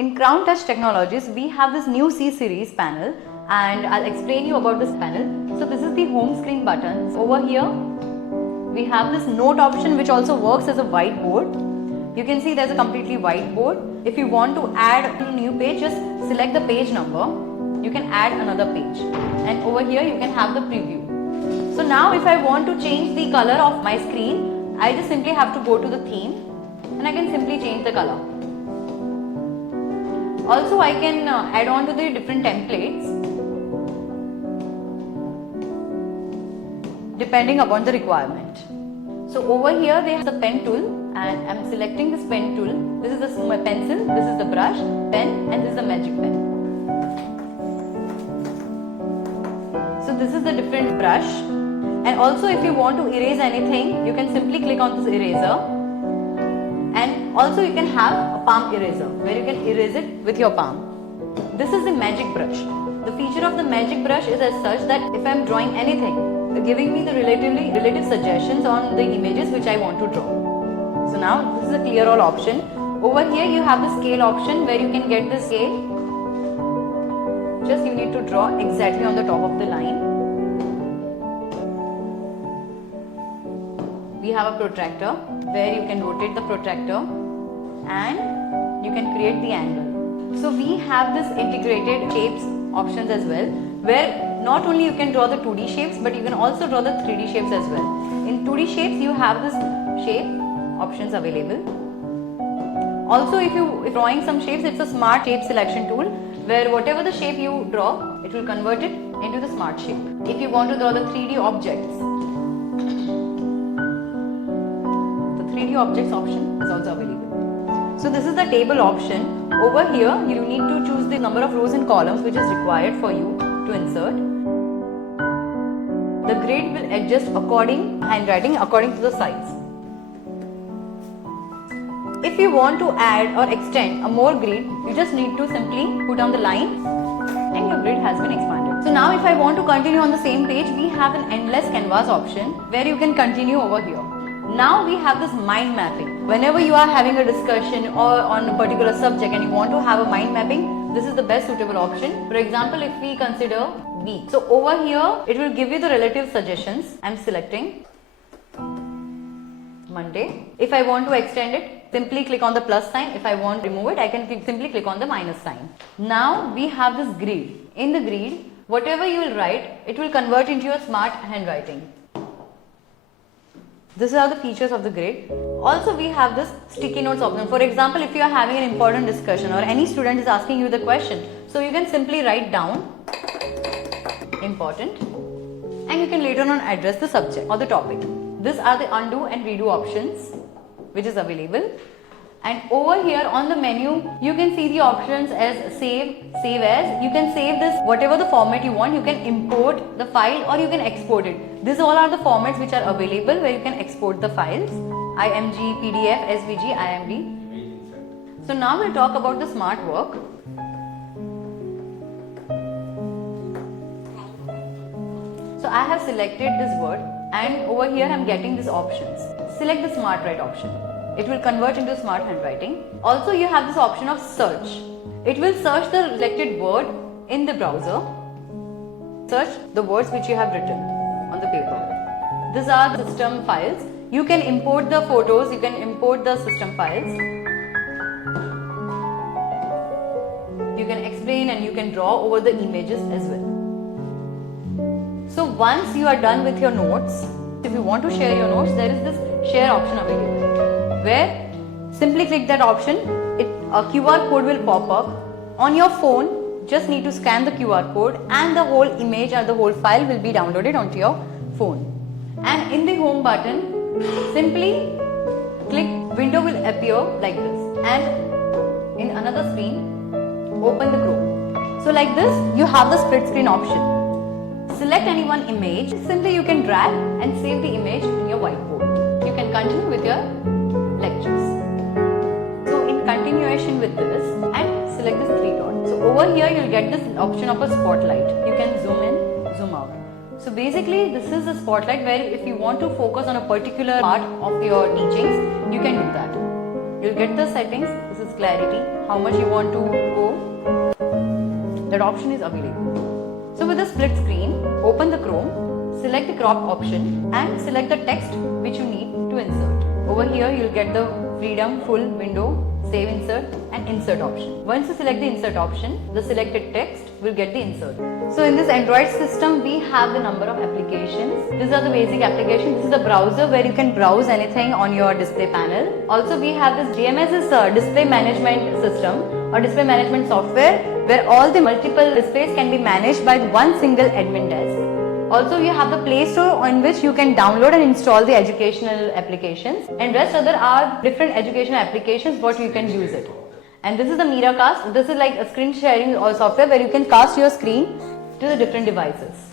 In Crown Touch Technologies, we have this new C series panel and I'll explain you about this panel. So this is the home screen button. Over here, we have this note option which also works as a whiteboard. You can see there's a completely whiteboard. If you want to add a new page, just select the page number. You can add another page. And over here, you can have the preview. So now if I want to change the color of my screen, I just simply have to go to the theme and I can simply change the color. Also, I can add on to the different templates depending upon the requirement. So over here they have the pen tool and I'm selecting this pen tool. This is the pencil, this is the brush, pen and this is the magic pen. So this is the different brush. And also if you want to erase anything, you can simply click on this eraser. And also you can have a palm eraser where you can erase it with your palm. This is the magic brush. The feature of the magic brush is as such that if I am drawing anything, they're giving me the relative suggestions on the images which I want to draw. So now this is a clear all option. Over here you have the scale option where you can get the scale. Just you need to draw exactly on the top of the line. We have a protractor where you can rotate the protractor and you can create the angle. So we have this integrated shapes options as well, where not only you can draw the 2D shapes but you can also draw the 3D shapes as well. In 2D shapes you have this shape options available. Also if you're drawing some shapes, it's a smart shape selection tool where whatever the shape you draw, it will convert it into the smart shape. If you want to draw the 3D objects, 3D objects option is also available. So this is the table option. Over here you need to choose the number of rows and columns which is required for you to insert. The grid will adjust handwriting according to the size. If you want to add or extend a more grid, you just need to simply put on the line and your grid has been expanded. So now if I want to continue on the same page, we have an endless canvas option where you can continue over here. Now we have this mind mapping. Whenever you are having a discussion or on a particular subject and you want to have a mind mapping, this is the best suitable option. For example, if we consider week. So over here, it will give you the relative suggestions. I'm selecting Monday. If I want to extend it, simply click on the plus sign. If I want to remove it, I can simply click on the minus sign. Now we have this grid. In the grid, whatever you will write, it will convert into your smart handwriting. These are the features of the grid. Also we have this sticky notes option. For example, if you are having an important discussion or any student is asking you the question, so you can simply write down important and you can later on address the subject or the topic. These are the undo and redo options which is available. And over here on the menu, you can see the options as save as. You can save this whatever the format you want. You can import the file or you can export it. These all are the formats which are available where you can export the files. IMG, PDF, SVG, IMD. So now we'll talk about the smart work. So I have selected this word and over here I am getting these options. Select the smart write option. It will convert into smart handwriting. Also you have this option of search. It will search the selected word in the browser. Search the words which you have written on the paper. These are the system files. You can import the photos, you can import the system files. You can explain and you can draw over the images as well. So once you are done with your notes, if you want to share your notes, there is this share option available, where simply click that option, a QR code will pop up. On your phone, just need to scan the QR code and the whole image or the whole file will be downloaded onto your phone. And in the home button, simply click, window will appear like this, and in another screen, open the Chrome. So like this, you have the split screen option. Select any one image, simply you can drag and save the image in your whiteboard. You can continue with your lectures. So in continuation with this, and select this three dots. So over here you'll get this option of a spotlight. You can zoom in, zoom out. So basically this is a spotlight where if you want to focus on a particular part of your teachings, you can do that. You'll get the settings. This is clarity, how much you want to go, that option is available. So with the split screen, open the Chrome, select the crop option and select the text which you need to insert. Over here you'll get the freedom, full, window, save insert and insert option. Once you select the insert option, the selected text will get the insert. So in this Android system, we have the number of applications. These are the basic applications. This is the browser where you can browse anything on your display panel. Also we have this DMS is a display management system or display management software where all the multiple displays can be managed by one single admin desk. Also you have the Play Store on which you can download and install the educational applications, and rest other are different educational applications what you can use it. And this is the Miracast. This is like a screen sharing or software where you can cast your screen to the different devices.